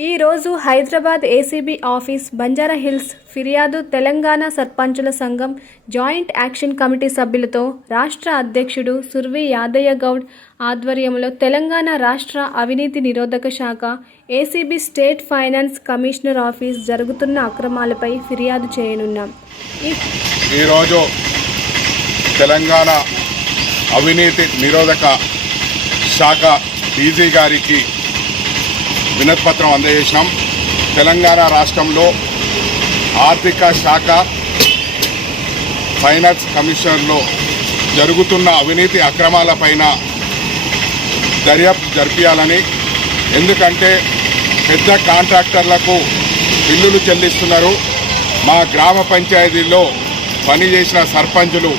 ఈరోజు Hyderabad ACB office Banjara Hills ఫిర్యాదు తెలంగాణ సర్పంచుల సంఘం జాయింట్ యాక్షన్ కమిటీ సభ్యులతో రాష్ట్ర అధ్యక్షుడు సుర్వి యాదయ్య గౌడ్ ఆధ్వర్యంలో తెలంగాణ రాష్ట్ర అవినీతి నిరోధక శాఖ ACB state finance commissioner office జరుగుతున్న అక్రమాలపై ఫిర్యాదు చేయనున్నాం. ఈ ఈరోజు తెలంగాణ అవినీతి నిరోధక శాఖ డీజీ గారికి వినతిపత్రం అందజేసినాం. తెలంగాణ రాష్ట్రంలో ఆర్థిక శాఖ ఫైనాన్స్ కమిషన్లో జరుగుతున్న అవినీతి అక్రమాలపైన దర్యాప్తు జరిపించాలని ఎందుకంటే పెద్ద కాంట్రాక్టర్లకు బిల్లులు చెల్లిస్తున్నారు. మా గ్రామ పంచాయతీలో పనిచేసిన సర్పంచులు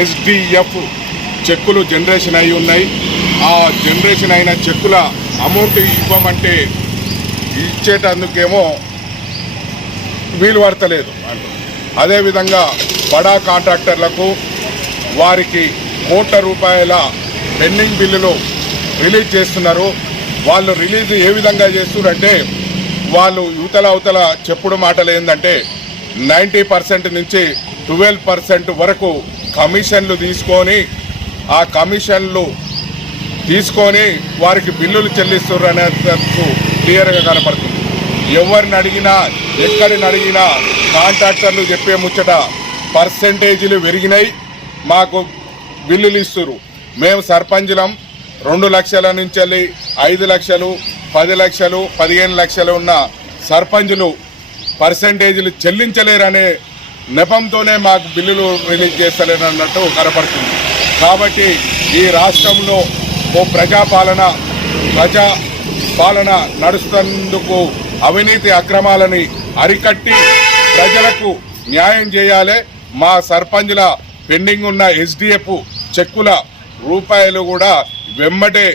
ఎస్డిఎఫ్ చెక్కులు జనరేషన్ అయి ఉన్నాయి. ఆ జనరేషన్ అయిన చెక్కుల అమౌంట్ ఇవ్వమంటే ఇచ్చేటందుకేమో వీలు పడతలేదు అదేవిధంగా బడా కాంట్రాక్టర్లకు వారికి కోట్ల రూపాయల పెండింగ్ బిల్లులు రిలీజ్ చేస్తున్నారు. వాళ్ళు రిలీజ్ ఏ విధంగా చేస్తున్నారంటే వాళ్ళు యువతల అవతల చెప్పుడు మాటలు ఏంటంటే నైంటీ పర్సెంట్ నుంచి ట్వెల్వ్ పర్సెంట్ వరకు కమిషన్లు తీసుకొని ఆ కమిషన్లు తీసుకొని వారికి బిల్లులు చెల్లిస్తున్నారు అనేందుకు క్లియర్గా కనపడుతుంది. ఎవరిని అడిగినా ఎక్కడిని అడిగినా కాంట్రాక్టర్లు చెప్పే ముచ్చట పర్సంటేజీలు పెరిగినాయి మాకు బిల్లులు ఇస్తున్నారు మేము సర్పంచులం రెండు లక్షల నుంచి వెళ్ళి ఐదు లక్షలు పది లక్షలు పదిహేను లక్షలు ఉన్న సర్పంచులు పర్సంటేజీలు చెల్లించలేరనే నెపంతోనే మాకు బిల్లులు రిలీజ్ చేస్తలేరు అన్నట్టు కనపడుతుంది. కాబట్టి ఈ రాష్ట్రంలో ఓ ప్రజాపాలన ప్రజా పాలన నడుస్తున్నందుకు అవినీతి అక్రమాలని అరికట్టి ప్రజలకు న్యాయం చేయాలి. మా సర్పంచ్ల పెండింగ్ ఉన్న ఎస్డిఎఫ్ చెక్కుల రూపాయలు కూడా వెంబటే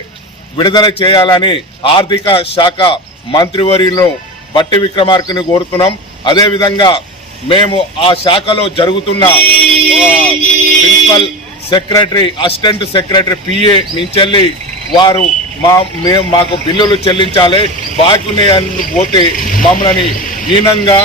విడుదల చేయాలని ఆర్థిక శాఖ మంత్రివర్యులను బట్టి విక్రమార్కని కోరుతున్నాం. అదేవిధంగా మేము ఆ శాఖలో జరుగుతున్న principal secretary assistant secretary PA నుంచెల్లి వారు మా మేము మాకు బిల్లులు చెల్లించాలి. బాకీ పోతే మమ్మల్ని హీనంగా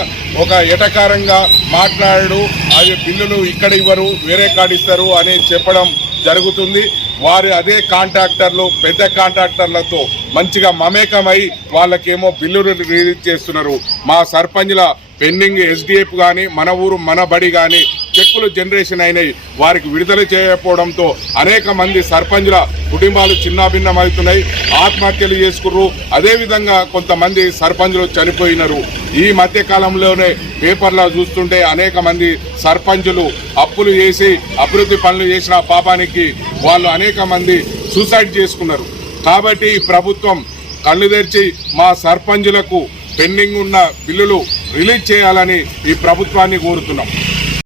ఒక ఎటకారంగా మాట్లాడు. అవి బిల్లులు ఇక్కడ ఇవ్వరు వేరే కాడ ఇస్తారు అని చెప్పడం జరుగుతుంది. వారి అదే కాంట్రాక్టర్లు పెద్ద కాంట్రాక్టర్లతో మంచిగా మమేకమై వాళ్ళకేమో బిల్లులు రిలీజ్ చేస్తున్నారు. మా సర్పంచ్ల పెండింగ్ ఎస్డిఎఫ్ కానీ మన ఊరు మన బడి కానీ చెక్కులు జనరేషన్ అయినాయి. వారికి విడుదల చేయకపోవడంతో అనేక మంది సర్పంచుల కుటుంబాలు చిన్నాభిన్నమవుతున్నాయి. ఆత్మహత్యలు చేసుకుర్రు. అదేవిధంగా కొంతమంది సర్పంచులు చనిపోయినారు. ఈ మధ్య కాలంలోనే పేపర్లో చూస్తుంటే అనేక మంది సర్పంచులు అప్పులు చేసి అభివృద్ధి పనులు చేసిన పాపానికి వాళ్ళు అనేక మంది సూసైడ్ చేసుకున్నారు. కాబట్టి ప్రభుత్వం కళ్ళు తెరిచి మా సర్పంచులకు పెండింగ్ ఉన్న బిల్లులు రిలీజ్ చేయాలని ఈ ప్రభుత్వాన్ని కోరుతున్నాం.